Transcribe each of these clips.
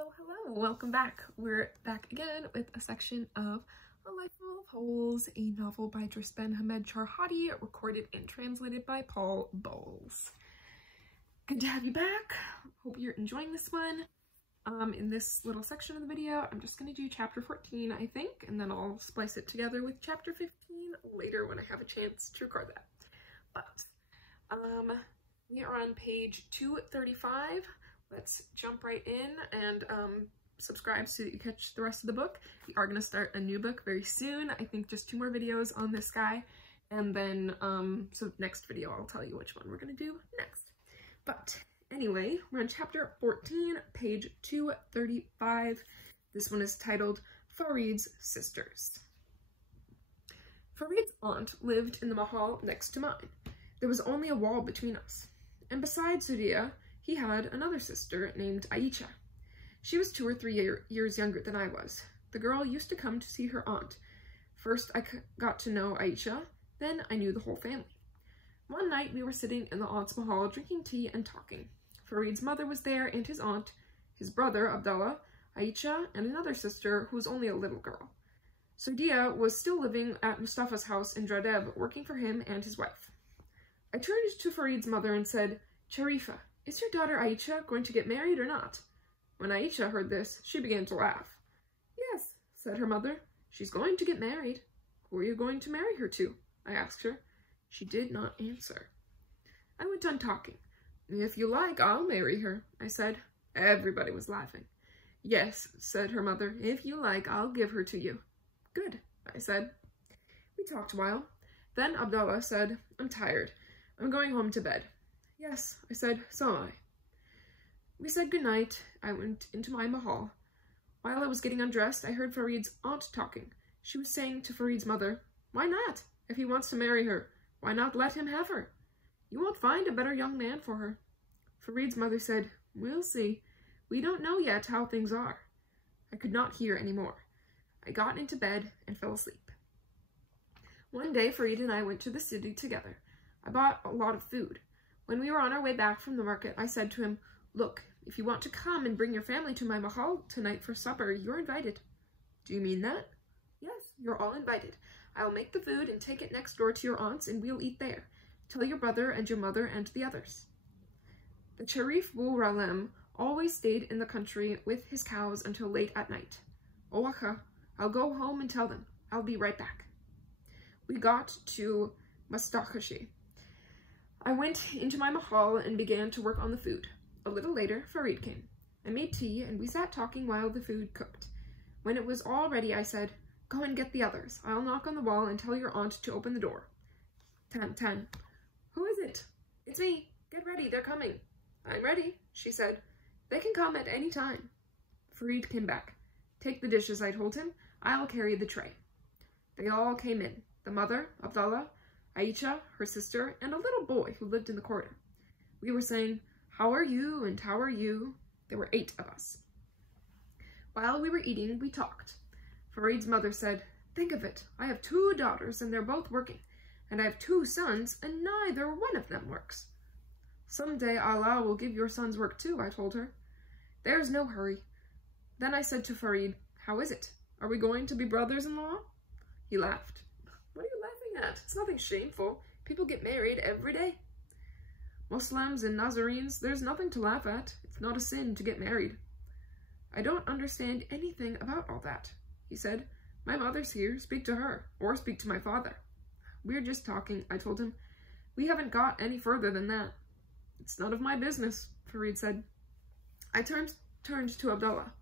Hello, welcome back. We're back again with a section of A Life Full of Holes, a novel by Drisben Hamed Charhadi, recorded and translated by Paul Bowles. Good to have you back. Hope you're enjoying this one. In this little section of the video, I'm just going to do chapter 14, I think, and then I'll splice it together with chapter 15 later when I have a chance to record that. But, we are on page 235. Let's jump right in and subscribe so that you catch the rest of the book. We are going to start a new book very soon. I think just 2 more videos on this guy. And then, so next video I'll tell you which one we're going to do next. But anyway, we're on chapter 14, page 235. This one is titled Farid's Sisters. Farid's aunt lived in the mahal next to mine. There was only a wall between us. And besides Surya, he had another sister named Aisha. She was 2 or 3 years younger than I was. The girl used to come to see her aunt. First, I got to know Aisha, then I knew the whole family. One night, we were sitting in the aunt's mahal drinking tea and talking. Farid's mother was there and his aunt, his brother, Abdullah, Aisha, and another sister who was only a little girl. Surya was still living at Mustafa's house in Dradeb, working for him and his wife. I turned to Farid's mother and said, "Sharifa, is your daughter Aisha going to get married or not?" When Aisha heard this, she began to laugh. "Yes," said her mother, "she's going to get married." "Who are you going to marry her to?" I asked her. She did not answer. I went on talking. "If you like, I'll marry her," I said. Everybody was laughing. "Yes," said her mother, "if you like, I'll give her to you." "Good," I said. We talked a while. Then Abdullah said, "I'm tired. I'm going home to bed." "Yes," I said, "so am I." We said goodnight. I went into my mahal. While I was getting undressed, I heard Farid's aunt talking. She was saying to Farid's mother, "Why not? If he wants to marry her, why not let him have her? You won't find a better young man for her." Farid's mother said, "We'll see. We don't know yet how things are." I could not hear any more. I got into bed and fell asleep. One day, Farid and I went to the city together. I bought a lot of food. When we were on our way back from the market, I said to him, "Look, if you want to come and bring your family to my mahal tonight for supper, you're invited." "Do you mean that?" "Yes, you're all invited. I'll make the food and take it next door to your aunt's and we'll eat there. Tell your brother and your mother and the others." The Sharif Bu Ralem always stayed in the country with his cows until late at night. "Owaka, I'll go home and tell them. I'll be right back." We got to Mastakashi. I went into my mahal and began to work on the food. A little later, Farid came. I made tea and we sat talking while the food cooked. When it was all ready, I said, "Go and get the others. I'll knock on the wall and tell your aunt to open the door." Tan. "Who is it?" "It's me. Get ready, they're coming." "I'm ready," she said. "They can come at any time." Farid came back. "Take the dishes," I told him. "I'll carry the tray." They all came in. The mother, Abdullah, Aisha, her sister, and a little boy who lived in the corner. We were saying, "How are you?" and "How are you?" There were 8 of us. While we were eating, we talked. Farid's mother said, "Think of it. I have 2 daughters and they're both working. And I have 2 sons and neither one of them works." "Someday Allah will give your sons work too," I told her. "There's no hurry." Then I said to Farid, "How is it? Are we going to be brothers-in-law?" He laughed. "What are you laughing at? It's nothing shameful. People get married every day." "Muslims and Nazarenes, there's nothing to laugh at. It's not a sin to get married." "I don't understand anything about all that," he said. "My mother's here. Speak to her, or speak to my father." "We're just talking," I told him. "We haven't got any further than that." "It's none of my business," Farid said. I turned to Abdullah.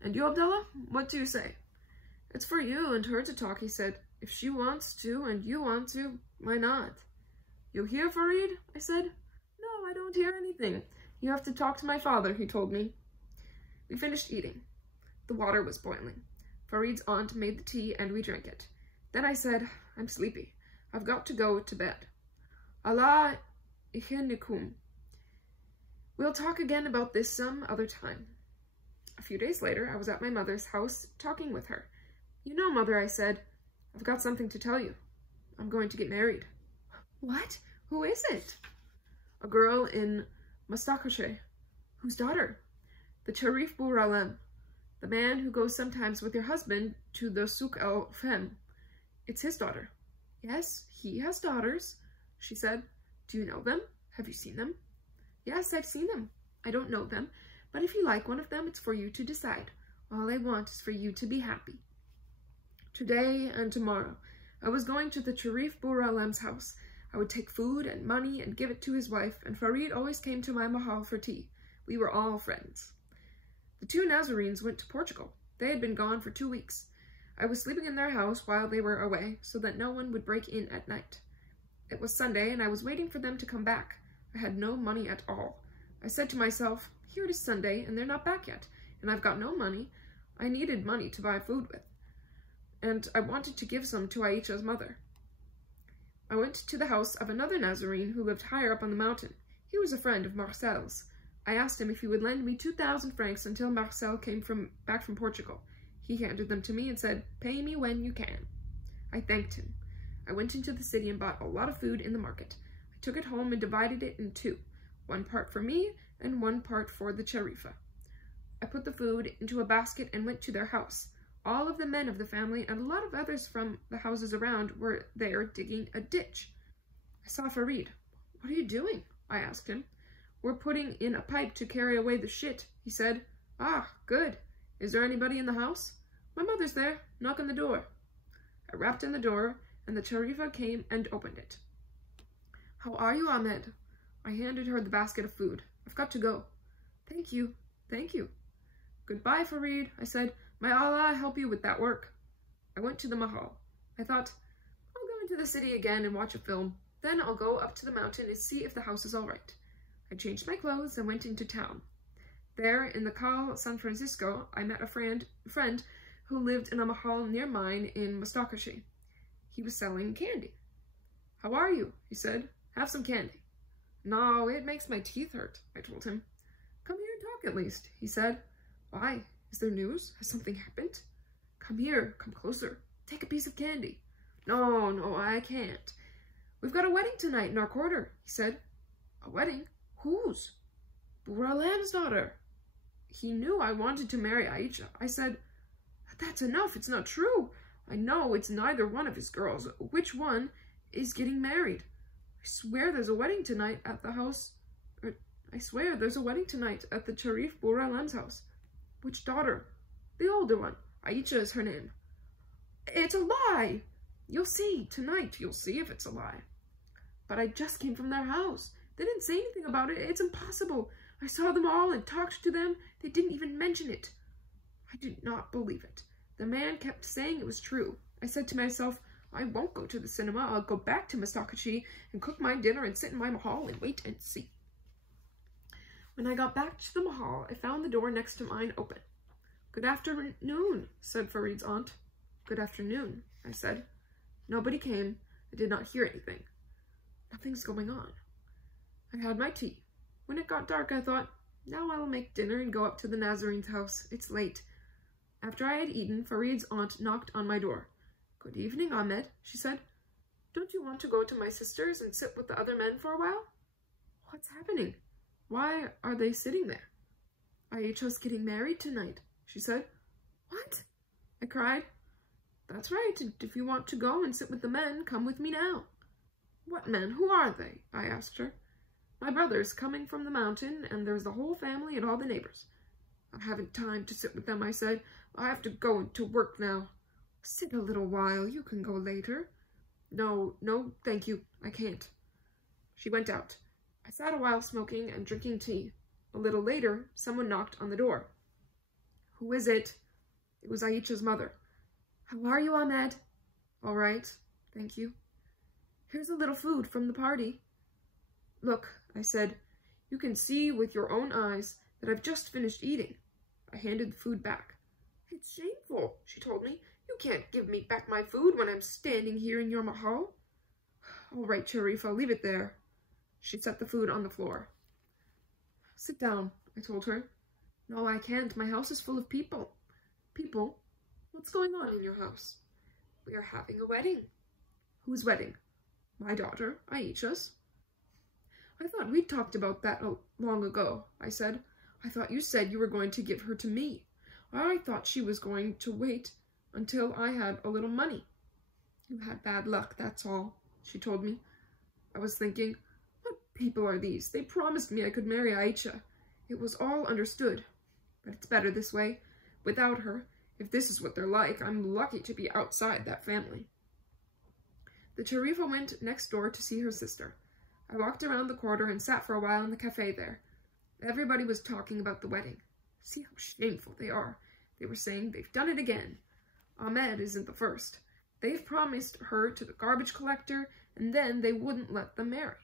"And you, Abdullah, what do you say?" "It's for you and her to talk," he said. "If she wants to and you want to, why not?" "You hear, Farid?" I said. "No, I don't hear anything. You have to talk to my father," he told me. We finished eating. The water was boiling. Farid's aunt made the tea and we drank it. Then I said, "I'm sleepy. I've got to go to bed. Allah ihinikum. We'll talk again about this some other time." A few days later, I was at my mother's house talking with her. "You know, Mother," I said, "I've got something to tell you. I'm going to get married." "What? Who is it?" "A girl in Mastakoshe." "Whose daughter?" The Sharif Bouralem, the man who goes sometimes with your husband to the Souk el Fem. It's his daughter. Yes, he has daughters, she said. Do you know them? Have you seen them? Yes, I've seen them. I don't know them, but if you like one of them, it's for you to decide. All I want is for you to be happy. Today and tomorrow, I was going to the Sharif Bouralem's house. I would take food and money and give it to his wife, and Farid always came to my mahal for tea. We were all friends. The two Nazarenes went to Portugal. They had been gone for 2 weeks. I was sleeping in their house while they were away, so that no one would break in at night. It was Sunday, and I was waiting for them to come back. I had no money at all. I said to myself, here it is Sunday, and they're not back yet, and I've got no money. I needed money to buy food with, and I wanted to give some to Aisha's mother. I went to the house of another Nazarene who lived higher up on the mountain. He was a friend of Marcel's. I asked him if he would lend me 2,000 francs until Marcel came back from Portugal. He handed them to me and said, pay me when you can. I thanked him. I went into the city and bought a lot of food in the market. I took it home and divided it in 2, 1 part for me and 1 part for the Sharifa. I put the food into a basket and went to their house. All of the men of the family and a lot of others from the houses around were there digging a ditch. I saw Farid. What are you doing? I asked him. We're putting in a pipe to carry away the shit, he said. Ah, good. Is there anybody in the house? My mother's there. Knock on the door. I rapped on the door, and the Sharifa came and opened it. How are you, Ahmed? I handed her the basket of food. I've got to go. Thank you. Thank you. Goodbye, Farid, I said. May Allah help you with that work. I went to the mahal. I thought, I'll go into the city again and watch a film. Then I'll go up to the mountain and see if the house is all right. I changed my clothes and went into town. There, in the Cal San Francisco, I met a friend who lived in a mahal near mine in Mustakashi. He was selling candy. How are you? He said. Have some candy. No, it makes my teeth hurt, I told him. Come here and talk at least, he said. Why? Is there news? Has something happened? Come here, come closer. Take a piece of candy. No, I can't. We've got a wedding tonight in our quarter, he said. A wedding? Whose? Bouralem's daughter. He knew I wanted to marry Aisha. I said, that's enough, it's not true. I know it's neither one of his girls. Which one is getting married? I swear there's a wedding tonight at the house. I swear there's a wedding tonight at the Sharif Bouralem's house. Which daughter? The older one. Aisha is her name. It's a lie. You'll see. Tonight you'll see if it's a lie. But I just came from their house. They didn't say anything about it. It's impossible. I saw them all and talked to them. They didn't even mention it. I did not believe it. The man kept saying it was true. I said to myself, I won't go to the cinema. I'll go back to Mustakashi and cook my dinner and sit in my mahal and wait and see. When I got back to the mahal, I found the door next to mine open. Good afternoon, said Farid's aunt. Good afternoon, I said. Nobody came. I did not hear anything. Nothing's going on. I had my tea. When it got dark, I thought, now I will make dinner and go up to the Nazarene's house. It's late. After I had eaten, Farid's aunt knocked on my door. Good evening, Ahmed, she said. Don't you want to go to my sister's and sit with the other men for a while? What's happening? Why are they sitting there? Aisha's getting married tonight, she said. What? I cried. That's right. If you want to go and sit with the men, come with me now. What men? Who are they? I asked her. My brother's coming from the mountain, and there's the whole family and all the neighbors. I haven't time to sit with them, I said. I have to go to work now. Sit a little while. You can go later. No, thank you. I can't. She went out. I sat a while smoking and drinking tea. A little later, someone knocked on the door. Who is it? It was Aisha's mother. How are you, Ahmed? All right, thank you. Here's a little food from the party. Look, I said, you can see with your own eyes that I've just finished eating. I handed the food back. It's shameful, she told me. You can't give me back my food when I'm standing here in your mahal. All right, Sharif, I'll leave it there. She set the food on the floor. Sit down, I told her. No, I can't. My house is full of people. People? What's going on in your house? We are having a wedding. Whose wedding? My daughter, Aisha's. I thought we'd talked about that long ago, I said. I thought you said you were going to give her to me. I thought she was going to wait until I had a little money. You had bad luck, that's all, she told me. I was thinking, what people are these? They promised me I could marry Aisha. It was all understood. But it's better this way. Without her, if this is what they're like, I'm lucky to be outside that family. The Sharifa went next door to see her sister. I walked around the corner and sat for a while in the cafe there. Everybody was talking about the wedding. See how shameful they are. They were saying they've done it again. Ahmed isn't the first. They've promised her to the garbage collector, and then they wouldn't let them marry.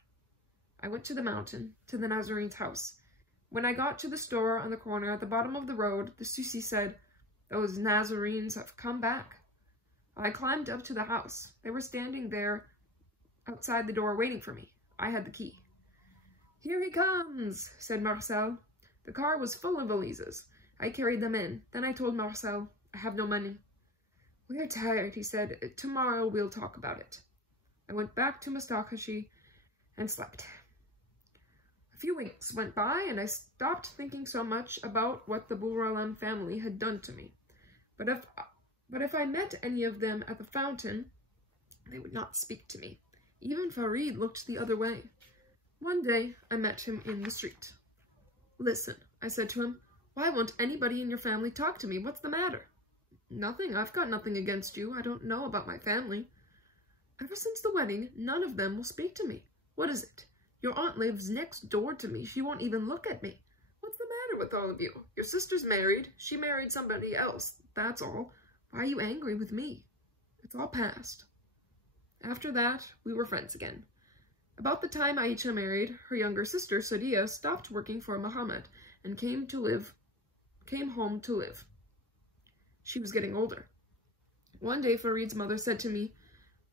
I went to the mountain, to the Nazarene's house. When I got to the store on the corner at the bottom of the road, the Susi said, "Those Nazarenes have come back." I climbed up to the house. They were standing there outside the door waiting for me. I had the key. "Here he comes," said Marcel. The car was full of valises. I carried them in. Then I told Marcel, "I have no money." "We are tired," he said. "Tomorrow we'll talk about it." I went back to Mustakashi and slept. A few weeks went by, and I stopped thinking so much about what the Bouralam family had done to me. But if I met any of them at the fountain, they would not speak to me. Even Farid looked the other way. One day, I met him in the street. "Listen," I said to him, "why won't anybody in your family talk to me? What's the matter?" "Nothing. I've got nothing against you. I don't know about my family." "Ever since the wedding, none of them will speak to me. What is it? Your aunt lives next door to me. She won't even look at me. What's the matter with all of you? Your sister's married. She married somebody else. That's all. Why are you angry with me? It's all past." After that, we were friends again. About the time Aisha married, her younger sister, Sadia, stopped working for Muhammad and came home to live. She was getting older. One day, Farid's mother said to me,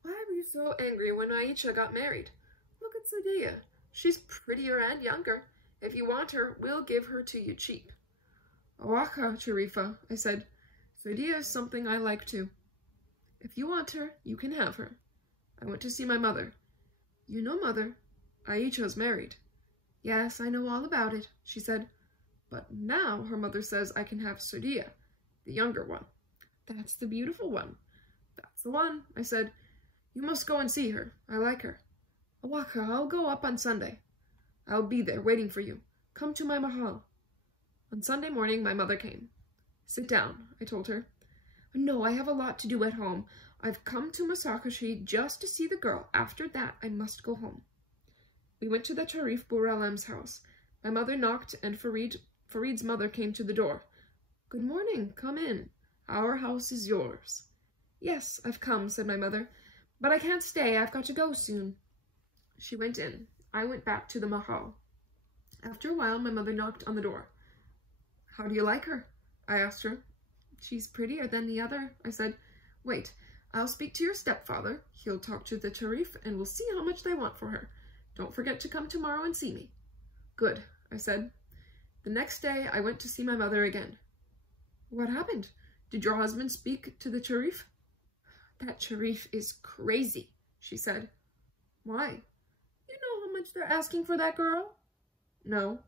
"Why were you so angry when Aisha got married? Look at Sadia. She's prettier and younger. If you want her, we'll give her to you cheap." "Awaka, Sharifa," I said. "Sadia is something I like too. If you want her, you can have her." I went to see my mother. "You know, Mother, Aisha's married." "Yes, I know all about it," she said. "But now her mother says I can have Sadia, the younger one." "That's the beautiful one." "That's the one," I said. "You must go and see her. I like her." "Awaka, I'll go up on Sunday." "I'll be there waiting for you. Come to my mahal." On Sunday morning, my mother came. "Sit down," I told her. "No, I have a lot to do at home. I've come to Masakashi just to see the girl. After that, I must go home." We went to the Sharif Bouralam's house. My mother knocked, and Farid's mother came to the door. "Good morning. Come in. Our house is yours." "Yes, I've come," said my mother. "But I can't stay. I've got to go soon." She went in. I went back to the mahal. After a while, my mother knocked on the door. "How do you like her?" I asked her. "She's prettier than the other," I said. "Wait, I'll speak to your stepfather. He'll talk to the Sharif, and we'll see how much they want for her. Don't forget to come tomorrow and see me." "Good," I said. The next day, I went to see my mother again. "What happened? Did your husband speak to the Sharif?" "That Sharif is crazy," she said. "Why? You know how much they're asking for that girl?" "No."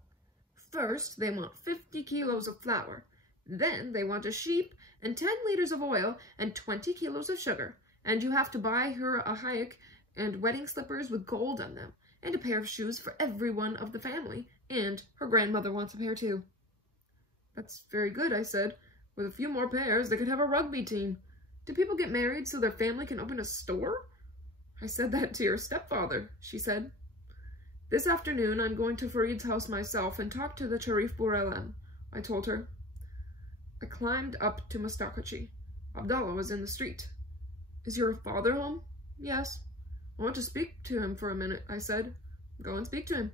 "First, they want 50 kilos of flour. Then they want a sheep and 10 liters of oil and 20 kilos of sugar. And you have to buy her a hayek and wedding slippers with gold on them, and a pair of shoes for every one of the family, and her grandmother wants a pair too." "That's very good," I said. "With a few more pairs, they could have a rugby team. Do people get married so their family can open a store?" "I said that to your stepfather," she said. "This afternoon, I'm going to Farid's house myself and talk to the Sharif Bouralam," I told her. I climbed up to Mustakachi. Abdallah was in the street. "Is your father home?" "Yes." "I want to speak to him for a minute," I said. "Go and speak to him."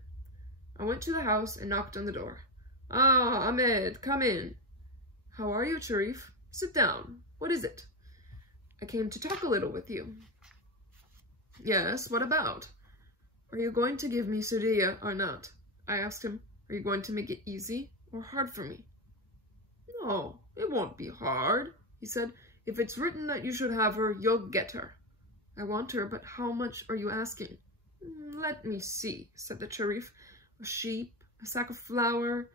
I went to the house and knocked on the door. "Ah, Ahmed, come in." "How are you, Sharif?" "Sit down. What is it?" "I came to talk a little with you." "Yes, what about?" "Are you going to give me Sadia or not?" I asked him. "Are you going to make it easy or hard for me?" "No, it won't be hard," he said. "If it's written that you should have her, you'll get her." "I want her, but how much are you asking?" "Let me see," said the Sharif. "A sheep, a sack of flour."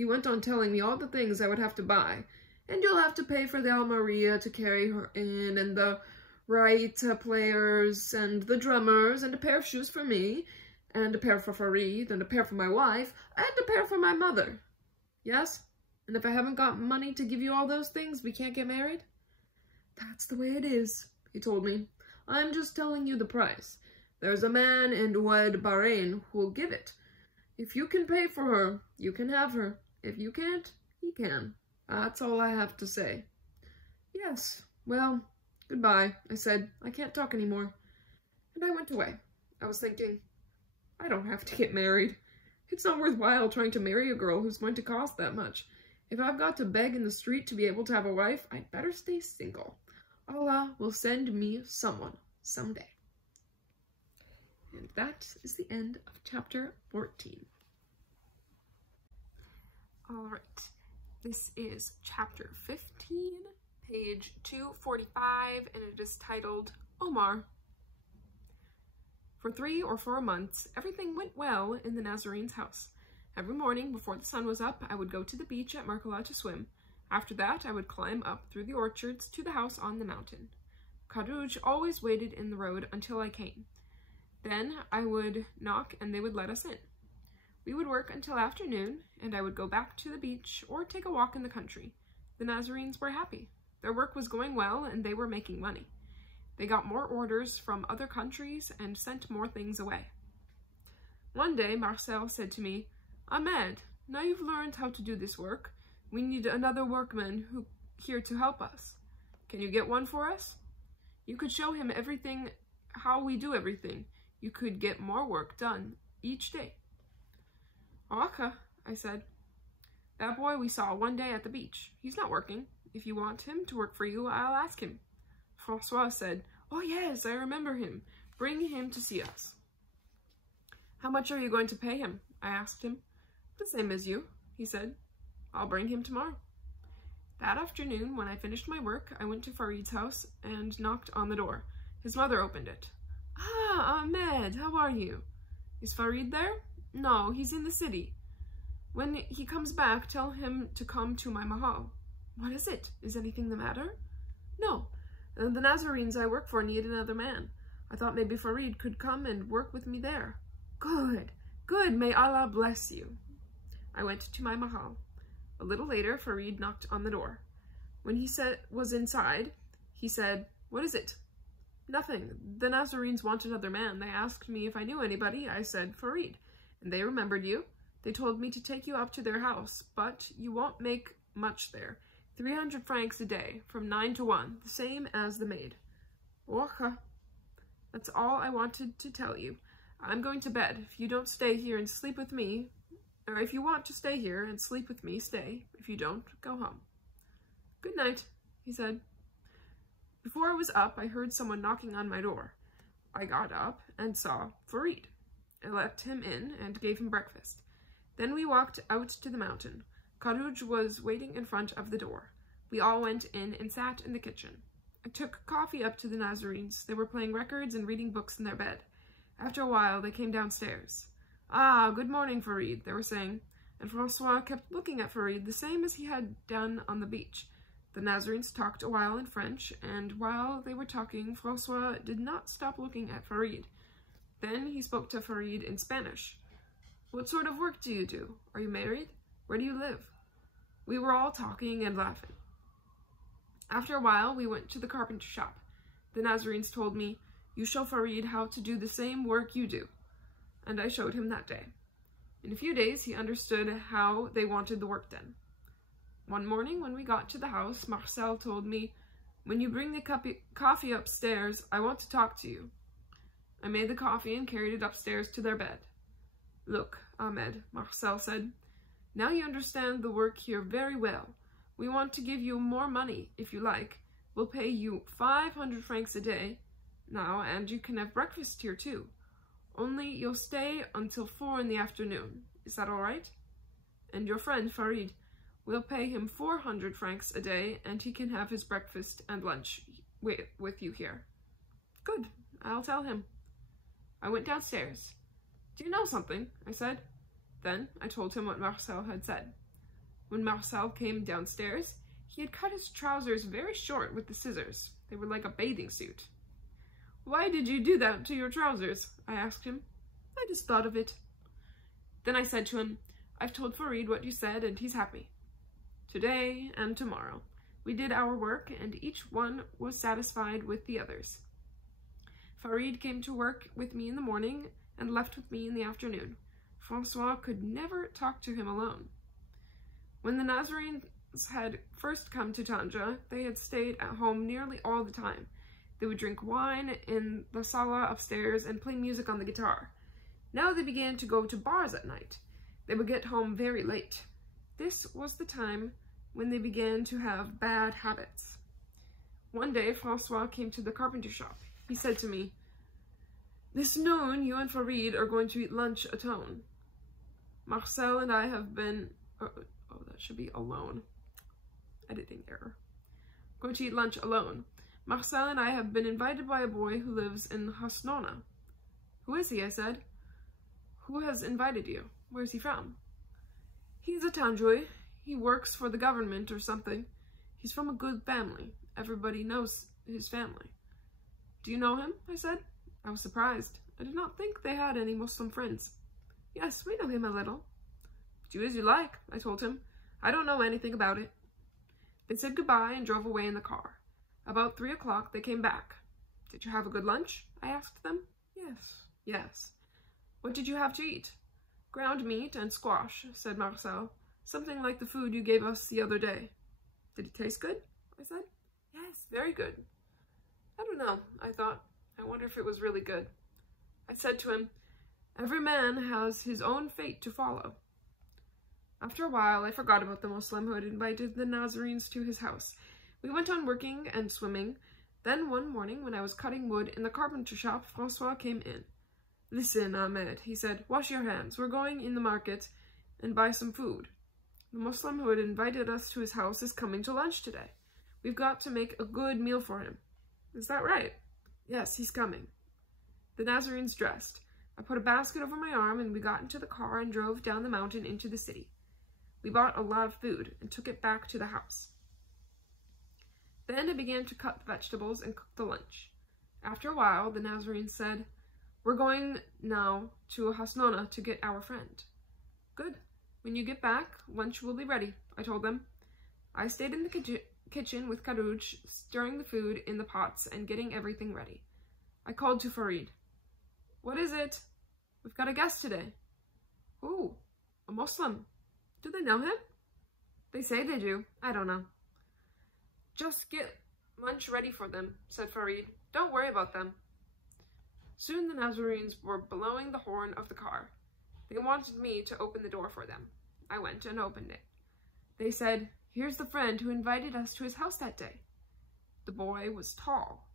He went on telling me all the things I would have to buy. And you'll have to pay for the Almaria to carry her in, and the right players, and the drummers, and a pair of shoes for me, and a pair for Farid, and a pair for my wife, and a pair for my mother. Yes? And if I haven't got money to give you all those things, we can't get married? That's the way it is, he told me. I'm just telling you the price. There's a man in Oued Bahrain who'll give it. If you can pay for her, you can have her. If you can't, he can. That's all I have to say. Yes, well, goodbye, I said. I can't talk anymore. And I went away. I was thinking, I don't have to get married. It's not worthwhile trying to marry a girl who's going to cost that much. If I've got to beg in the street to be able to have a wife, I'd better stay single. Allah will send me someone someday. And that is the end of chapter 14. All right. This is chapter 15, page 245, and it is titled Omar. For 3 or 4 months, everything went well in the Nazarene's house. Every morning, before the sun was up, I would go to the beach at Merkala to swim. After that, I would climb up through the orchards to the house on the mountain. Karouj always waited in the road until I came. Then I would knock and they would let us in. We would work until afternoon, and I would go back to the beach or take a walk in the country. The Nazarenes were happy. Their work was going well, and they were making money. They got more orders from other countries and sent more things away. One day, Marcel said to me, Ahmed, now you've learned how to do this work. We need another workman here to help us. Can you get one for us? You could show him everything, how we do everything. You could get more work done each day. Okay, I said. That boy we saw one day at the beach. He's not working. If you want him to work for you, I'll ask him. Francois said, Oh yes, I remember him. Bring him to see us. How much are you going to pay him? I asked him. The same as you, he said. I'll bring him tomorrow. That afternoon, when I finished my work, I went to Farid's house and knocked on the door. His mother opened it. Ah, Ahmed, how are you? Is Farid there? No, he's in the city. When he comes back, tell him to come to my mahal. What is it? Is anything the matter? No. The Nazarenes I work for need another man. I thought maybe Farid could come and work with me there. Good, good, may Allah bless you. I went to my mahal. A little later, Farid knocked on the door. When he was inside, he said, What is it? Nothing. The Nazarenes want another man. They asked me if I knew anybody. I said, Farid. And they remembered you. They told me to take you up to their house, but you won't make much there. 300 francs a day, from 9 to 1, the same as the maid. Okay. That's all I wanted to tell you. I'm going to bed. If you don't stay here and sleep with me, or if you want to stay here and sleep with me, stay. If you don't, go home. Good night, he said. Before I was up, I heard someone knocking on my door. I got up and saw Farid. I let him in and gave him breakfast. Then we walked out to the mountain. Karouj was waiting in front of the door. We all went in and sat in the kitchen. I took coffee up to the Nazarenes. They were playing records and reading books in their bed. After a while, they came downstairs. Ah, good morning, Farid, they were saying, and Francois kept looking at Farid the same as he had done on the beach. The Nazarenes talked a while in French, and while they were talking, Francois did not stop looking at Farid. Then he spoke to Farid in Spanish. What sort of work do you do? Are you married? Where do you live? We were all talking and laughing. After a while, we went to the carpenter shop. The Nazarenes told me, You show Farid how to do the same work you do. And I showed him that day. In a few days, he understood how they wanted the work done. One morning, when we got to the house, Marcel told me, When you bring the coffee upstairs, I want to talk to you. I made the coffee and carried it upstairs to their bed. Look, Ahmed, Marcel said, now you understand the work here very well. We want to give you more money, if you like. We'll pay you 500 francs a day now, and you can have breakfast here too. Only you'll stay until 4 in the afternoon. Is that all right? And your friend, Farid, we'll pay him 400 francs a day, and he can have his breakfast and lunch with you here. Good, I'll tell him. I went downstairs. Do you know something? I said. Then I told him what Marcel had said. When Marcel came downstairs, he had cut his trousers very short with the scissors. They were like a bathing suit. "Why did you do that to your trousers?" I asked him. "I just thought of it." Then I said to him, "I've told Farid what you said, and he's happy. Today and tomorrow, we did our work, and each one was satisfied with the others. Farid came to work with me in the morning and left with me in the afternoon. Francois could never talk to him alone. When the Nazarenes had first come to Tanja, they had stayed at home nearly all the time. They would drink wine in the sala upstairs and play music on the guitar. Now they began to go to bars at night. They would get home very late. This was the time when they began to have bad habits. One day, Francois came to the carpenter shop. He said to me, "This noon, you and Farid are going to eat lunch alone. Marcel and I have been..." Oh, that should be alone. Editing error. "Going to eat lunch alone. Marcel and I have been invited by a boy who lives in Hasnona." "Who is he?" I said. "Who has invited you? Where's he from?" "He's a Tanjoy. He works for the government or something. He's from a good family. Everybody knows his family." "Do you know him?" I said. I was surprised. I did not think they had any Muslim friends. "Yes, we know him a little." "Do as you like," I told him. "I don't know anything about it." They said goodbye and drove away in the car. About 3 o'clock, they came back. "Did you have a good lunch?" I asked them. "Yes." "Yes." "What did you have to eat?" "Ground meat and squash," said Marcel. "Something like the food you gave us the other day." "Did it taste good?" I said. "Yes, very good." I don't know, I thought. I wonder if it was really good. I said to him, "Every man has his own fate to follow." After a while, I forgot about the Muslim who had invited the Nazarenes to his house. We went on working and swimming. Then one morning, when I was cutting wood in the carpenter shop, Francois came in. "Listen, Ahmed," he said, "wash your hands. We're going in the market and buy some food. The Muslim who had invited us to his house is coming to lunch today. We've got to make a good meal for him." "Is that right?" "Yes, he's coming." The Nazarenes dressed. I put a basket over my arm and we got into the car and drove down the mountain into the city. We bought a lot of food and took it back to the house. Then I began to cut the vegetables and cook the lunch. After a while, the Nazarenes said, "We're going now to Hasnona to get our friend." "Good. When you get back, lunch will be ready," I told them. I stayed in the kitchen with Karouj, stirring the food in the pots and getting everything ready. I called to Farid. "What is it?" "We've got a guest today." "Who?" "A Muslim." "Do they know him?" "They say they do. I don't know." "Just get lunch ready for them," said Farid. "Don't worry about them." Soon the Nazarenes were blowing the horn of the car. They wanted me to open the door for them. I went and opened it. They said, "Here's the friend who invited us to his house that day." The boy was tall.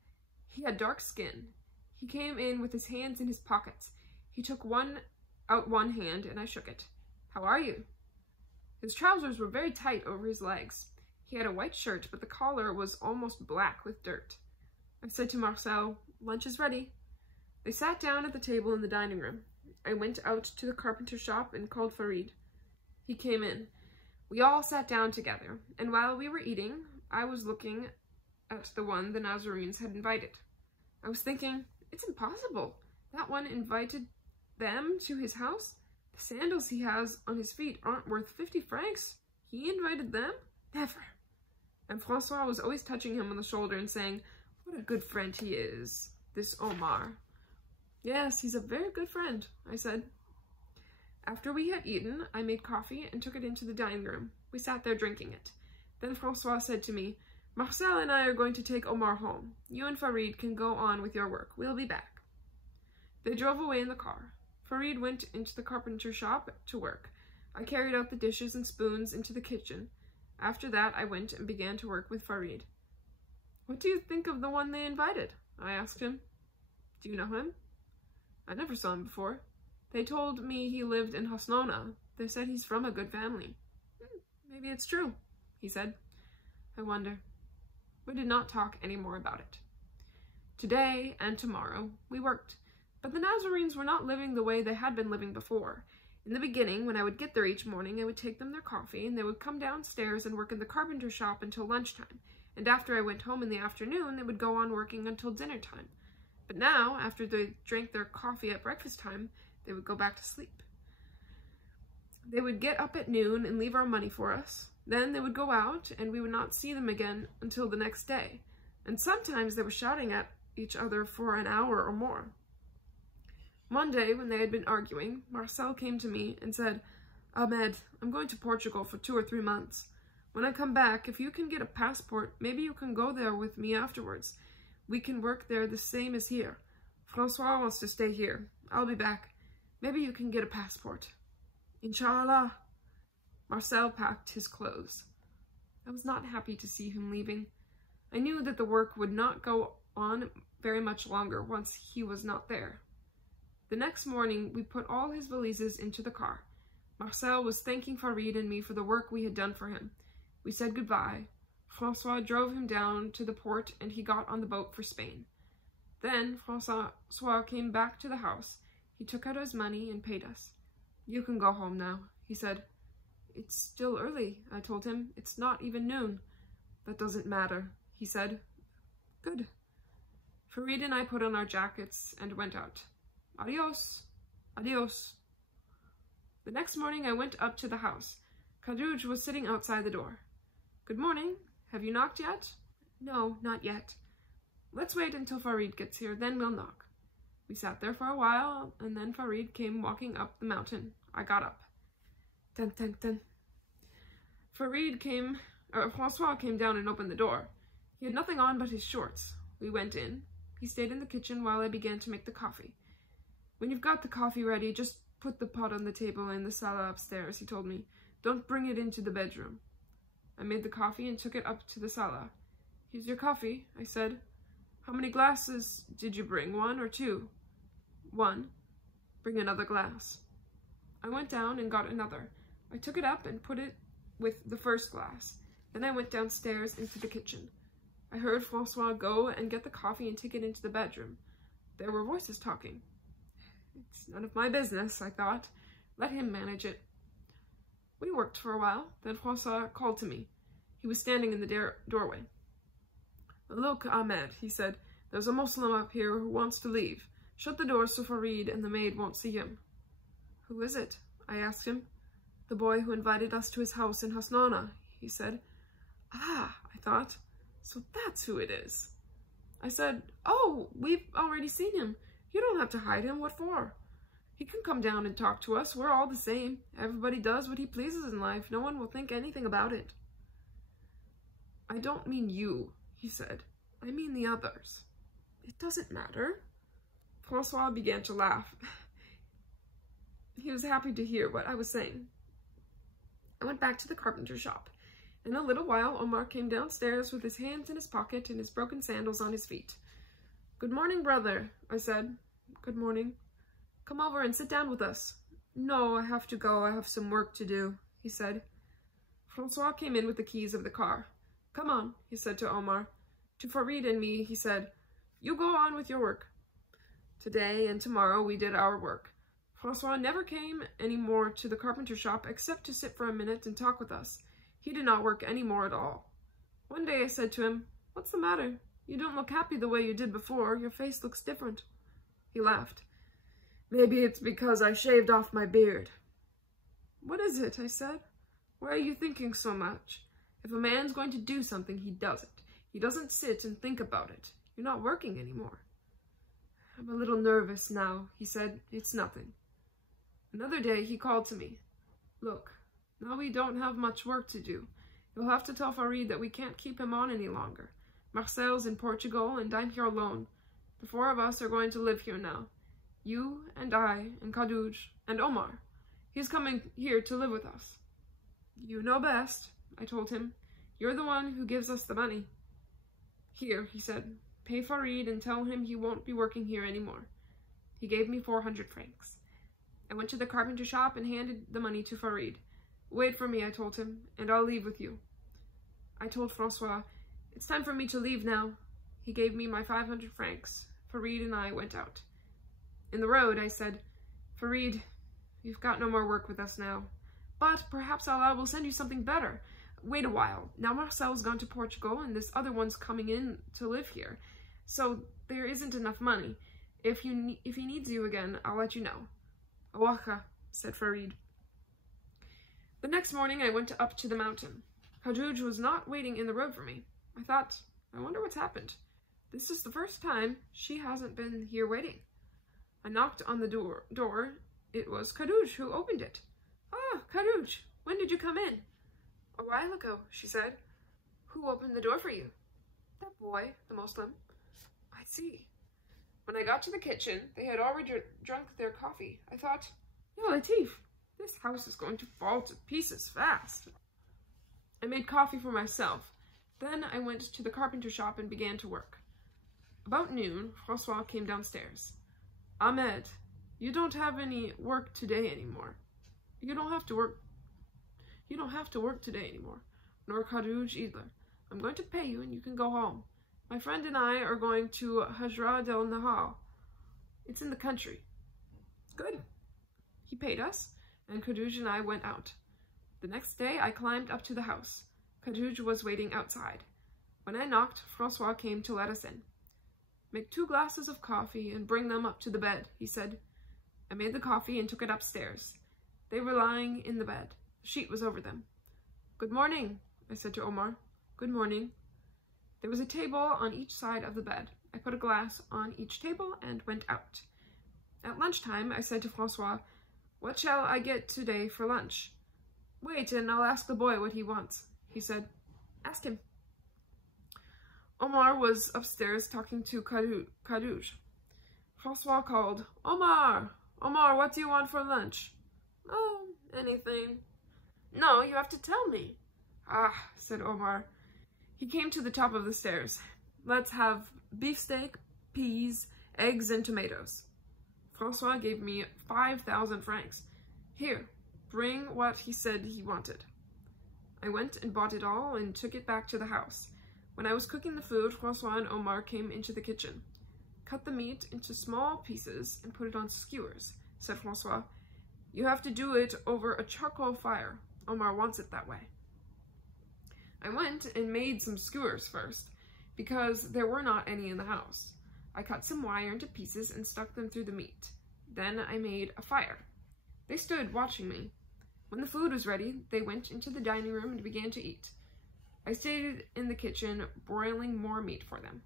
He had dark skin. He came in with his hands in his pockets. He took out one hand and I shook it. "How are you?" His trousers were very tight over his legs. He had a white shirt, but the collar was almost black with dirt. I said to Marcel, "Lunch is ready." They sat down at the table in the dining room. I went out to the carpenter shop and called Farid. He came in. We all sat down together, and while we were eating, I was looking at the one the Nazarenes had invited. I was thinking, it's impossible. That one invited them to his house? The sandals he has on his feet aren't worth 50 francs. He invited them? Never. And Francois was always touching him on the shoulder and saying, "What a good friend he is, this Omar." "Yes, he's a very good friend," I said. After we had eaten, I made coffee and took it into the dining room. We sat there drinking it. Then Francois said to me, "Marcel and I are going to take Omar home. You and Farid can go on with your work. We'll be back." They drove away in the car. Farid went into the carpenter shop to work. I carried out the dishes and spoons into the kitchen. After that, I went and began to work with Farid. "What do you think of the one they invited?" I asked him. "Do you know him?" "I never saw him before. They told me he lived in Hasnona. They said he's from a good family." "Maybe it's true," he said. "I wonder." We did not talk any more about it. Today and tomorrow we worked, but the Nazarenes were not living the way they had been living before. In the beginning, when I would get there each morning, I would take them their coffee, and they would come downstairs and work in the carpenter shop until lunchtime, and after I went home in the afternoon, they would go on working until dinner time. But now, after they drank their coffee at breakfast time, they would go back to sleep. They would get up at noon and leave our money for us. Then they would go out, and we would not see them again until the next day. And sometimes they were shouting at each other for an hour or more. One day, when they had been arguing, Marcel came to me and said, "Ahmed, I'm going to Portugal for 2 or 3 months. When I come back, if you can get a passport, maybe you can go there with me afterwards. We can work there the same as here. Francois wants to stay here. I'll be back. Maybe you can get a passport." Inshallah. Marcel packed his clothes. I was not happy to see him leaving. I knew that the work would not go on very much longer once he was not there. The next morning, we put all his valises into the car. Marcel was thanking Farid and me for the work we had done for him. We said goodbye. Francois drove him down to the port, and he got on the boat for Spain. Then Francois came back to the house. He took out his money and paid us. "You can go home now," he said. "It's still early," I told him. "It's not even noon." "That doesn't matter," he said. "Good." Farid and I put on our jackets and went out. Adios. Adios. The next morning I went up to the house. Kadouj was sitting outside the door. "Good morning. Have you knocked yet?" "No, not yet." "Let's wait until Farid gets here, then we'll knock." We sat there for a while, and then Farid came walking up the mountain. I got up. Dun, dun, dun. Francois came down and opened the door. He had nothing on but his shorts. We went in. He stayed in the kitchen while I began to make the coffee. "When you've got the coffee ready, just put the pot on the table in the sala upstairs," he told me. "Don't bring it into the bedroom." I made the coffee and took it up to the sala. "Here's your coffee," I said. "How many glasses did you bring, 1 or 2? "1. "Bring another glass." I went down and got another. I took it up and put it with the first glass. Then I went downstairs into the kitchen. I heard Francois go and get the coffee and take it into the bedroom. There were voices talking. It's none of my business, I thought. Let him manage it. We worked for a while. Then Francois called to me. He was standing in the doorway. "Look, Ahmed," he said, "there's a Muslim up here who wants to leave. Shut the door so Farid and the maid won't see him." "Who is it?" I asked him. "The boy who invited us to his house in Hasnana," he said. "Ah," I thought, "so that's who it is." I said, "Oh, we've already seen him. You don't have to hide him. What for? He can come down and talk to us. We're all the same. Everybody does what he pleases in life. No one will think anything about it." "I don't mean you," he said. "I mean the others." "It doesn't matter." Francois began to laugh. He was happy to hear what I was saying. I went back to the carpenter shop. In a little while, Omar came downstairs with his hands in his pocket and his broken sandals on his feet. "Good morning, brother," I said. "Good morning." "Come over and sit down with us." "No, I have to go. I have some work to do," he said. Francois came in with the keys of the car. "Come on," he said to Omar. To Farid and me, he said, "You go on with your work." Today and tomorrow we did our work. Francois never came any more to the carpenter shop except to sit for a minute and talk with us. He did not work any more at all. One day I said to him, "What's the matter? You don't look happy the way you did before. Your face looks different." He laughed. "Maybe it's because I shaved off my beard." "What is it?" I said. "Why are you thinking so much? If a man's going to do something, he does it. He doesn't sit and think about it. You're not working anymore." "I'm a little nervous now," he said. "It's nothing." Another day he called to me. "Look, now we don't have much work to do. You'll have to tell Farid that we can't keep him on any longer. Marcel's in Portugal, and I'm here alone. The 4 of us are going to live here now. You and I and Kadouj and Omar. He's coming here to live with us." "You know best," I told him. "You're the one who gives us the money." "Here," he said. "Pay Farid and tell him he won't be working here anymore." He gave me 400 francs. I went to the carpenter shop and handed the money to Farid. "Wait for me," I told him, "and I'll leave with you." I told Francois, "It's time for me to leave now." He gave me my 500 francs. Farid and I went out. In the road, I said, "Farid, You've got no more work with us now. But perhaps Allah will send you something better. Wait a while. Now Marcel's gone to Portugal, and this other one's coming in to live here. So there isn't enough money. If he needs you again, I'll let you know." "Awaka," said Farid. The next morning I went up to the mountain. Khadij was not waiting in the road for me. I thought, I wonder what's happened. This is the first time she hasn't been here waiting. I knocked on the door. It was Khadij who opened it. "Ah, Khadij, when did you come in?" "A while ago," she said. "Who opened the door for you?" "That boy, the Muslim." "I see." When I got to the kitchen, they had already drunk their coffee. I thought, "Ya Latif, this house is going to fall to pieces fast." I made coffee for myself. Then I went to the carpenter shop and began to work. About noon, Francois came downstairs. "Ahmed, you don't have any work today anymore. You don't have to work today anymore. Nor Khadij either. I'm going to pay you and you can go home. My friend and I are going to Hajra del Nahal. It's in the country." Good. He paid us, and Khadij and I went out. The next day I climbed up to the house. Khadij was waiting outside. When I knocked, Francois came to let us in. "Make 2 glasses of coffee and bring them up to the bed," he said. I made the coffee and took it upstairs. They were lying in the bed. The sheet was over them. "Good morning," I said to Omar. "Good morning." There was a table on each side of the bed. I put a glass on each table and went out. At lunchtime, I said to Francois, "What shall I get today for lunch?" "Wait, and I'll ask the boy what he wants," he said. "Ask him." Omar was upstairs talking to Khadij. Francois called, "Omar! Omar, what do you want for lunch?" "Oh, anything." "No, you have to tell me." "Ah," said Omar. He came to the top of the stairs. "Let's have beefsteak, peas, eggs, and tomatoes." Francois gave me 5,000 francs. "Here, bring what he said he wanted." I went and bought it all and took it back to the house. When I was cooking the food, Francois and Omar came into the kitchen. "Cut the meat into small pieces and put it on skewers," said Francois. "You have to do it over a charcoal fire. Omar wants it that way." I went and made some skewers first, because there were not any in the house. I cut some wire into pieces and stuck them through the meat. Then I made a fire. They stood watching me. When the food was ready, they went into the dining room and began to eat. I stayed in the kitchen, broiling more meat for them.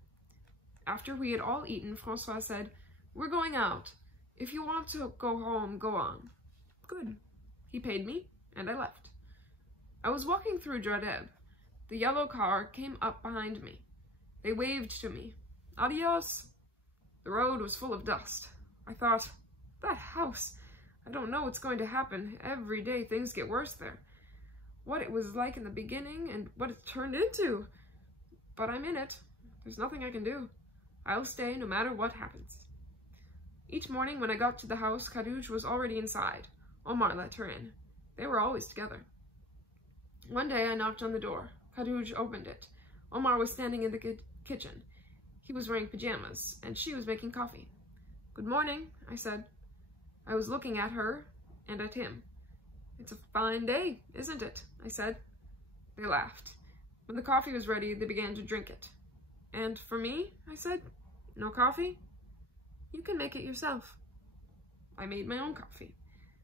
After we had all eaten, Francois said, "We're going out. If you want to go home, go on." Good. He paid me, and I left. I was walking through Dradeb. The yellow car came up behind me. They waved to me. "Adios." The road was full of dust. I thought, that house. I don't know what's going to happen. Every day things get worse there. What it was like in the beginning and what it's turned into. But I'm in it. There's nothing I can do. I'll stay no matter what happens. Each morning when I got to the house, Khadij was already inside. Omar let her in. They were always together. One day I knocked on the door. Khadij opened it. Omar was standing in the kitchen. He was wearing pajamas, and she was making coffee. "Good morning," I said. I was looking at her and at him. "It's a fine day, isn't it?" I said. They laughed. When the coffee was ready, they began to drink it. "And for me?" I said. "No coffee?" "You can make it yourself." I made my own coffee.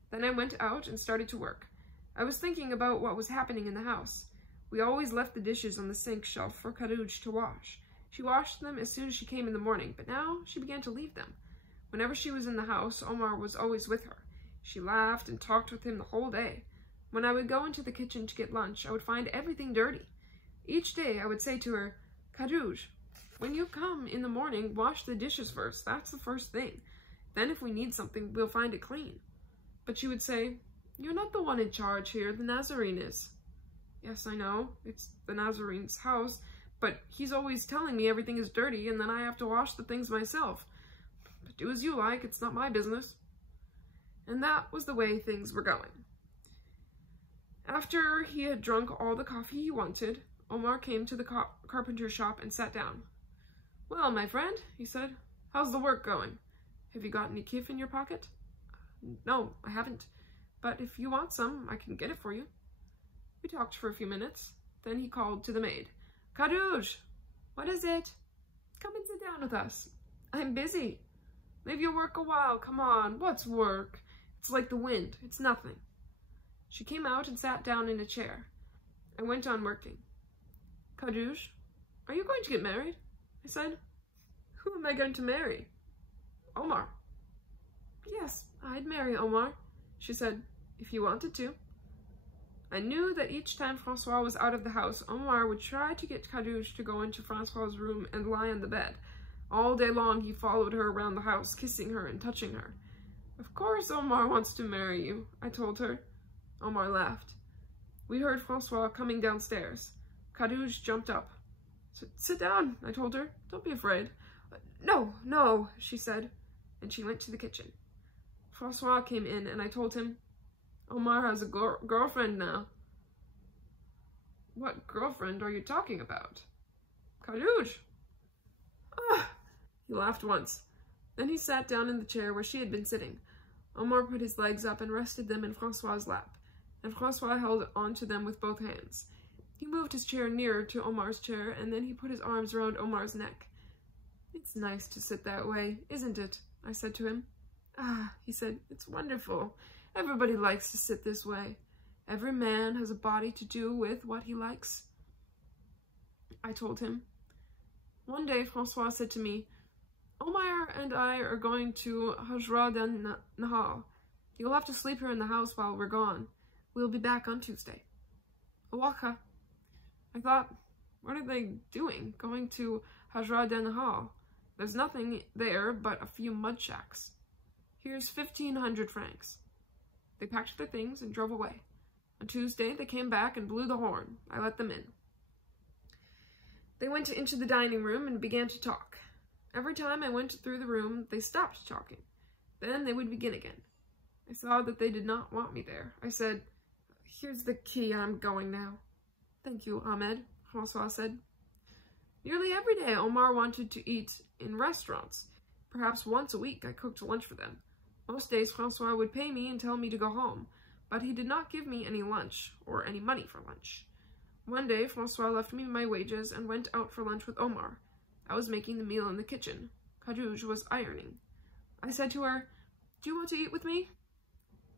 Then I went out and started to work. I was thinking about what was happening in the house. We always left the dishes on the sink shelf for Khadij to wash. She washed them as soon as she came in the morning, but now she began to leave them. Whenever she was in the house, Omar was always with her. She laughed and talked with him the whole day. When I would go into the kitchen to get lunch, I would find everything dirty. Each day I would say to her, "Khadij, when you come in the morning, wash the dishes first. That's the first thing. Then if we need something, we'll find it clean." But she would say, "You're not the one in charge here, the Nazarene is." "Yes, I know, it's the Nazarene's house, but he's always telling me everything is dirty and then I have to wash the things myself. But do as you like, it's not my business." And that was the way things were going. After he had drunk all the coffee he wanted, Omar came to the carpenter shop and sat down. "Well, my friend," he said, "how's the work going? Have you got any kif in your pocket?" "No, I haven't." but if you want some, I can get it for you. We talked for a few minutes. Then he called to the maid. Kadouj! What is it? Come and sit down with us. I'm busy. Leave your work a while. Come on. What's work? It's like the wind. It's nothing. She came out and sat down in a chair. I went on working. Kadouj, are you going to get married? I said. Who am I going to marry? Omar. Yes, I'd marry Omar, she said, if you wanted to. I knew that each time Francois was out of the house, Omar would try to get Kadouj to go into Francois's room and lie on the bed. All day long he followed her around the house, kissing her and touching her. Of course Omar wants to marry you, I told her. Omar laughed. We heard Francois coming downstairs. Kadouj jumped up. Sit down, I told her. Don't be afraid. No, she said, and she went to the kitchen. Francois came in and I told him, Omar has a girlfriend now. What girlfriend are you talking about? Kadouj. Ah! He laughed once. Then he sat down in the chair where she had been sitting. Omar put his legs up and rested them in Francois's lap, and Francois held onto them with both hands. He moved his chair nearer to Omar's chair, and then he put his arms around Omar's neck. It's nice to sit that way, isn't it? I said to him. Ah, he said, it's wonderful. Everybody likes to sit this way. Every man has a body to do with what he likes. I told him. One day, Francois said to me, Omar and I are going to Hajra den Nahal. You'll have to sleep here in the house while we're gone. We'll be back on Tuesday. Awaka. I thought, what are they doing, going to Hajra den Nahal? There's nothing there but a few mud shacks. Here's 1,500 francs. They packed their things and drove away. On Tuesday, they came back and blew the horn. I let them in. They went into the dining room and began to talk. Every time I went through the room, they stopped talking. Then they would begin again. I saw that they did not want me there. I said, here's the key, I'm going now. Thank you, Ahmed, Francois said. Nearly every day, Omar wanted to eat in restaurants. Perhaps once a week, I cooked lunch for them. Most days, Francois would pay me and tell me to go home, but he did not give me any lunch or any money for lunch. One day, Francois left me my wages and went out for lunch with Omar. I was making the meal in the kitchen. Kadouj was ironing. I said to her, do you want to eat with me?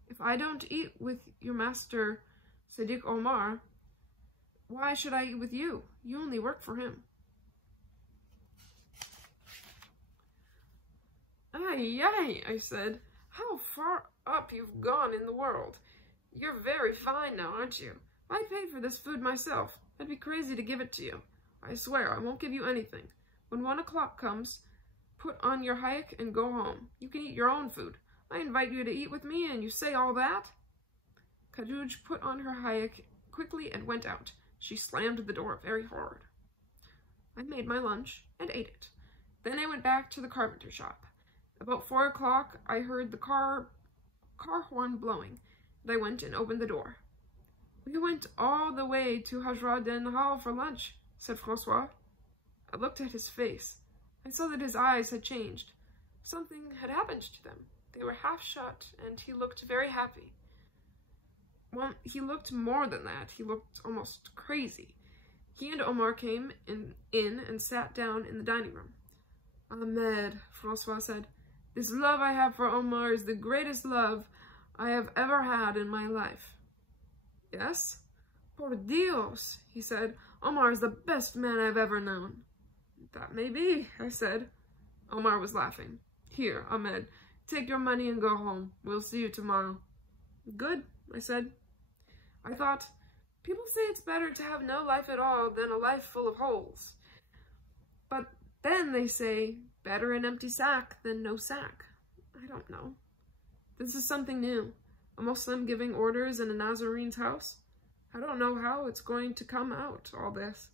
If I don't eat with your master, Sadiq Omar, why should I eat with you? You only work for him. Ay, I said. How far up you've gone in the world. You're very fine now, aren't you? I paid for this food myself. I'd be crazy to give it to you. I swear I won't give you anything. When 1 o'clock comes, put on your hayek and go home. You can eat your own food. I invite you to eat with me and you say all that? Kadouj put on her hayek quickly and went out. She slammed the door very hard. I made my lunch and ate it. Then I went back to the carpenter shop. About 4 o'clock, I heard the car horn blowing, and I went and opened the door. We went all the way to Hajra den Nahal for lunch, said Francois. I looked at his face. I saw that his eyes had changed. Something had happened to them. They were half shut, and he looked very happy. Well, he looked more than that. He looked almost crazy. He and Omar came in and sat down in the dining room. Ahmed, Francois said, this love I have for Omar is the greatest love I have ever had in my life. Yes? Por Dios, he said, Omar is the best man I've ever known. That may be, I said. Omar was laughing. Here, Ahmed, take your money and go home. We'll see you tomorrow. Good, I said. I thought, people say it's better to have no life at all than a life full of holes. But then they say, better an empty sack than no sack. I don't know. This is something new. A Muslim giving orders in a Nazarene's house. I don't know how it's going to come out, all this.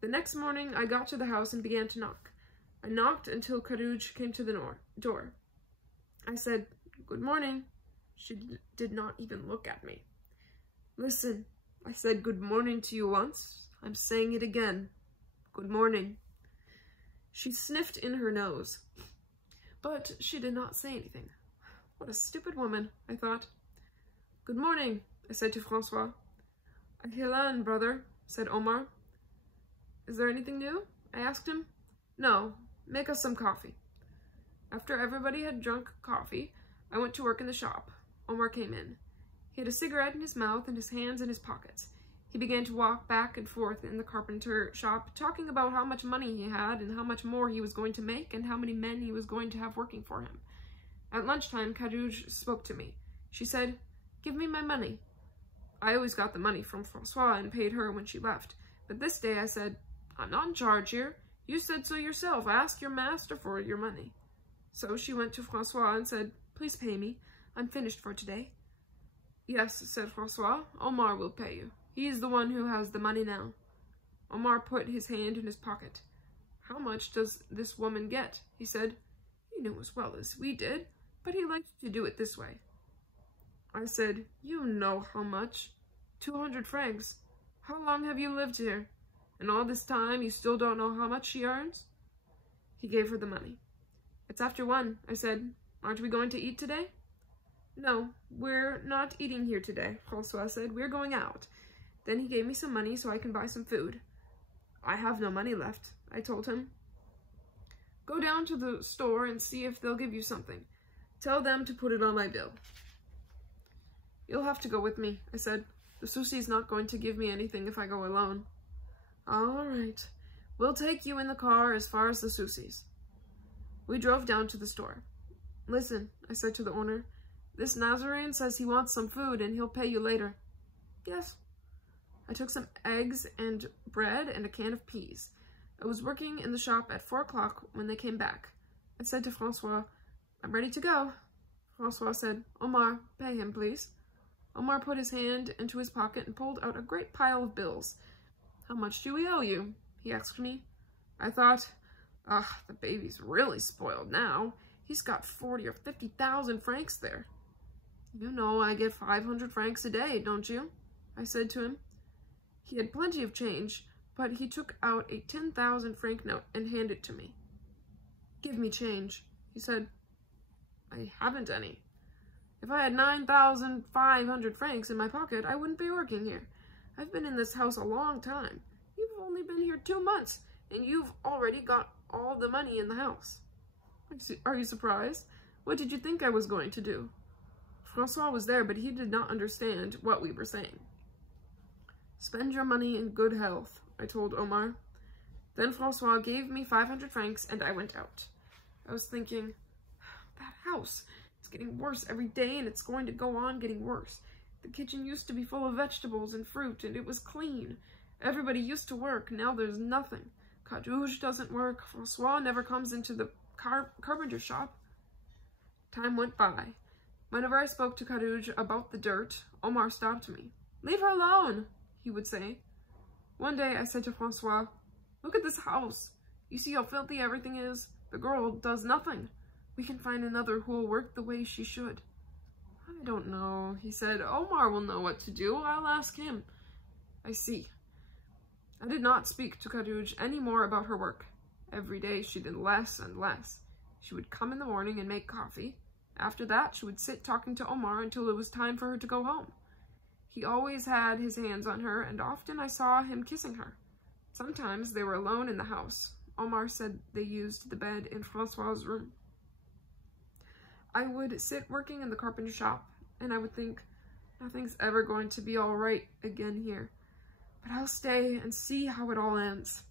The next morning, I got to the house and began to knock. I knocked until Kadouj came to the door. I said, good morning. She did not even look at me. Listen, I said good morning to you once. I'm saying it again. Good morning. She sniffed in her nose, but she did not say anything. What a stupid woman, I thought. "Good morning," I said to Francois. "Ahlan, brother," said Omar. "Is there anything new?" I asked him. "No, make us some coffee." After everybody had drunk coffee, I went to work in the shop. Omar came in. He had a cigarette in his mouth and his hands in his pockets. He began to walk back and forth in the carpenter shop, talking about how much money he had and how much more he was going to make and how many men he was going to have working for him. At lunchtime, Carouge spoke to me. She said, "Give me my money." I always got the money from Francois and paid her when she left. But this day I said, "I'm not in charge here. You said so yourself. Ask your master for your money." So she went to Francois and said, "Please pay me. I'm finished for today." "Yes," said Francois. "Omar will pay you. He's the one who has the money now." Omar put his hand in his pocket. "How much does this woman get?" he said. He knew as well as we did, but he liked to do it this way. I said, "You know how much. 200 francs. How long have you lived here? And all this time you still don't know how much she earns?" He gave her the money. "It's after 1, I said. "Aren't we going to eat today?" "No, we're not eating here today," Francois said. "We're going out." Then he gave me some money so I can buy some food. "I have no money left," I told him. "Go down to the store and see if they'll give you something. Tell them to put it on my bill." "You'll have to go with me," I said. "The Susie's not going to give me anything if I go alone." "All right. We'll take you in the car as far as the Susie's." We drove down to the store. "Listen," I said to the owner. "This Nazarene says he wants some food and he'll pay you later." "Yes." I took some eggs and bread and a can of peas. I was working in the shop at 4 o'clock when they came back. I said to Francois, "I'm ready to go." Francois said, "Omar, pay him, please." Omar put his hand into his pocket and pulled out a great pile of bills. "How much do we owe you?" he asked me. I thought, the baby's really spoiled now. He's got 40 or 50,000 francs there. "You know I get 500 francs a day, don't you?" I said to him. He had plenty of change, but he took out a 10,000 franc note and handed it to me. "Give me change," he said. "I haven't any. If I had 9,500 francs in my pocket, I wouldn't be working here. I've been in this house a long time. You've only been here 2 months, and you've already got all the money in the house." "Are you surprised? What did you think I was going to do?" Francois was there, but he did not understand what we were saying. "Spend your money in good health," I told Omar. Then Francois gave me 500 francs, and I went out. I was thinking, that house, it's getting worse every day, and it's going to go on getting worse. The kitchen used to be full of vegetables and fruit, and it was clean. Everybody used to work. Now there's nothing. Carouge doesn't work. Francois never comes into the carpenter shop. Time went by. Whenever I spoke to Carouge about the dirt, Omar stopped me. "Leave her alone," he would say. One day I said to Francois, "Look at this house. You see how filthy everything is? The girl does nothing. We can find another who will work the way she should." "I don't know," he said. "Omar will know what to do. I'll ask him." "I see." I did not speak to Carouge any more about her work. Every day she did less and less. She would come in the morning and make coffee. After that, she would sit talking to Omar until it was time for her to go home. He always had his hands on her, and often I saw him kissing her. Sometimes they were alone in the house. Omar said they used the bed in Francois' room. I would sit working in the carpenter shop, and I would think, nothing's ever going to be all right again here. But I'll stay and see how it all ends.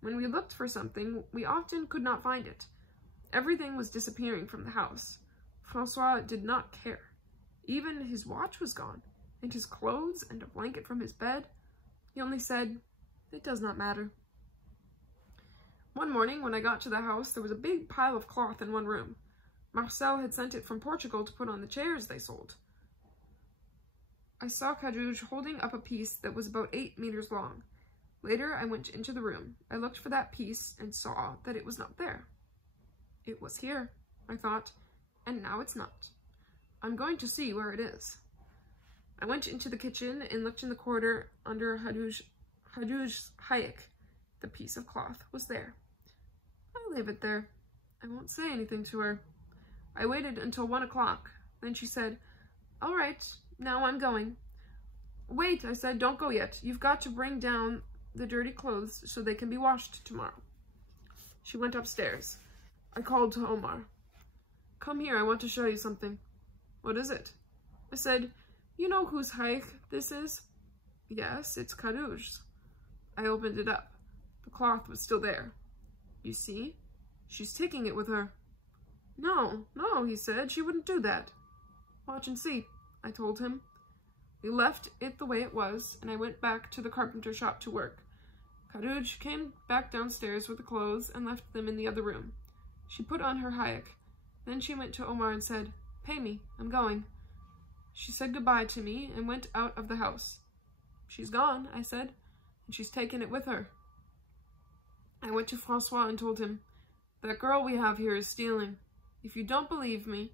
When we looked for something, we often could not find it. Everything was disappearing from the house. Francois did not care. Even his watch was gone, and his clothes and a blanket from his bed. He only said, "It does not matter." One morning, when I got to the house, there was a big pile of cloth in one room. Marcel had sent it from Portugal to put on the chairs they sold. I saw Carouge holding up a piece that was about 8 meters long. Later, I went into the room. I looked for that piece and saw that it was not there. It was here, I thought, and now it's not. I'm going to see where it is. I went into the kitchen and looked in the corner under Carouge's hayek. The piece of cloth was there. I'll leave it there. I won't say anything to her. I waited until 1 o'clock. Then she said, All right, now I'm going. Wait, I said, don't go yet. You've got to bring down the dirty clothes so they can be washed tomorrow. She went upstairs. I called to Omar. Come here, I want to show you something. What is it? I said, you know whose hike this is? Yes, it's Kaduj's. I opened it up. The cloth was still there. You see? She's taking it with her. No, he said, she wouldn't do that. Watch and see, I told him. We left it the way it was, and I went back to the carpenter shop to work. Kaduj came back downstairs with the clothes and left them in the other room. She put on her hayek. Then she went to Omar and said, Pay me, I'm going. She said goodbye to me and went out of the house. She's gone, I said, and she's taken it with her. I went to Francois and told him, that girl we have here is stealing. If you don't believe me,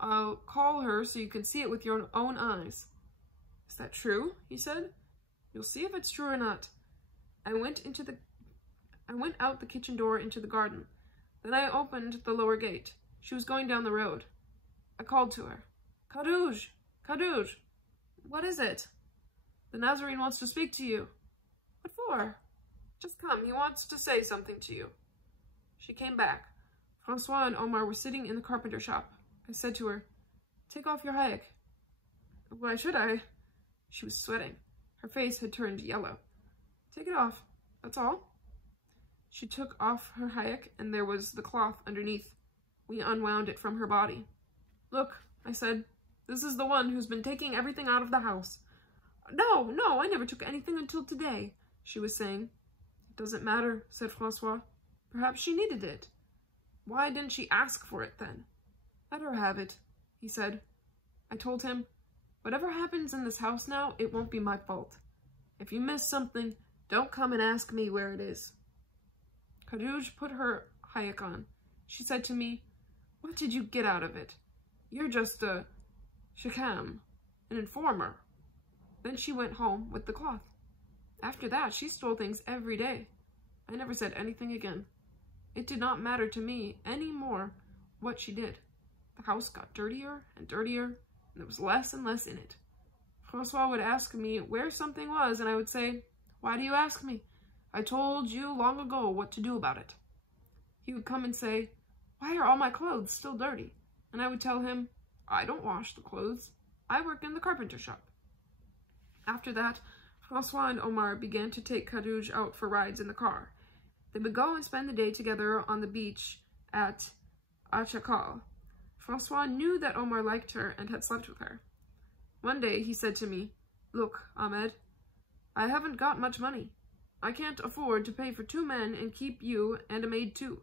I'll call her so you can see it with your own eyes. Is that true? He said. You'll see if it's true or not. I went out the kitchen door into the garden. Then I opened the lower gate. She was going down the road. I called to her. Kaduj! Kaduj! What is it? The Nazarene wants to speak to you. What for? Just come. He wants to say something to you. She came back. Francois and Omar were sitting in the carpenter shop. I said to her, Take off your hayek. Why should I? She was sweating. Her face had turned yellow. Take it off. That's all. She took off her hayek, and there was the cloth underneath. We unwound it from her body. Look, I said, this is the one who's been taking everything out of the house. No, I never took anything until today, she was saying. It doesn't matter, said Francois. Perhaps she needed it. Why didn't she ask for it then? Let her have it, he said. I told him, whatever happens in this house now, it won't be my fault. If you miss something, don't come and ask me where it is. Kaduj put her hayek on. She said to me, What did you get out of it? You're just a shikam, an informer. Then she went home with the cloth. After that, she stole things every day. I never said anything again. It did not matter to me any more what she did. The house got dirtier and dirtier, and there was less and less in it. Francois would ask me where something was, and I would say, Why do you ask me? I told you long ago what to do about it. He would come and say, Why are all my clothes still dirty? And I would tell him, I don't wash the clothes. I work in the carpenter shop. After that, Francois and Omar began to take Kaduj out for rides in the car. They would go and spend the day together on the beach at Achilles. Francois knew that Omar liked her and had slept with her. One day he said to me, Look, Ahmed, I haven't got much money. I can't afford to pay for 2 men and keep you and a maid too.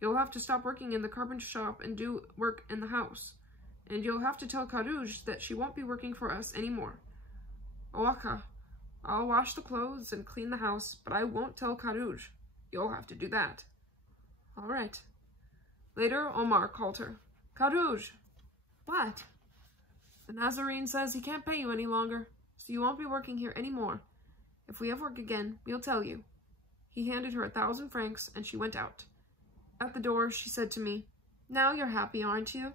You'll have to stop working in the carpenter shop and do work in the house. And you'll have to tell Kaduj that she won't be working for us anymore. Oaka, I'll wash the clothes and clean the house, but I won't tell Kaduj. You'll have to do that. All right. Later, Omar called her. Kaduj. What? The Nazarene says he can't pay you any longer, so you won't be working here anymore. If we have work again, we'll tell you. He handed her 1,000 francs, and she went out. At the door, she said to me, Now you're happy, aren't you?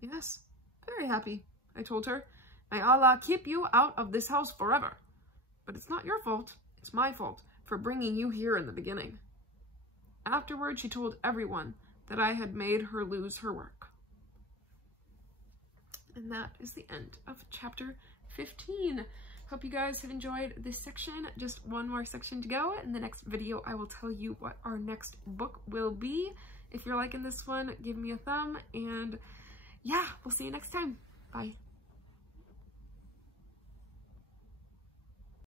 Yes, very happy, I told her. May Allah keep you out of this house forever. But it's not your fault, it's my fault for bringing you here in the beginning. Afterward, she told everyone that I had made her lose her work. And that is the end of chapter 15. Hope you guys have enjoyed this section. Just one more section to go. In the next video, I will tell you what our next book will be. If you're liking this one, give me a thumb. And yeah, we'll see you next time. Bye.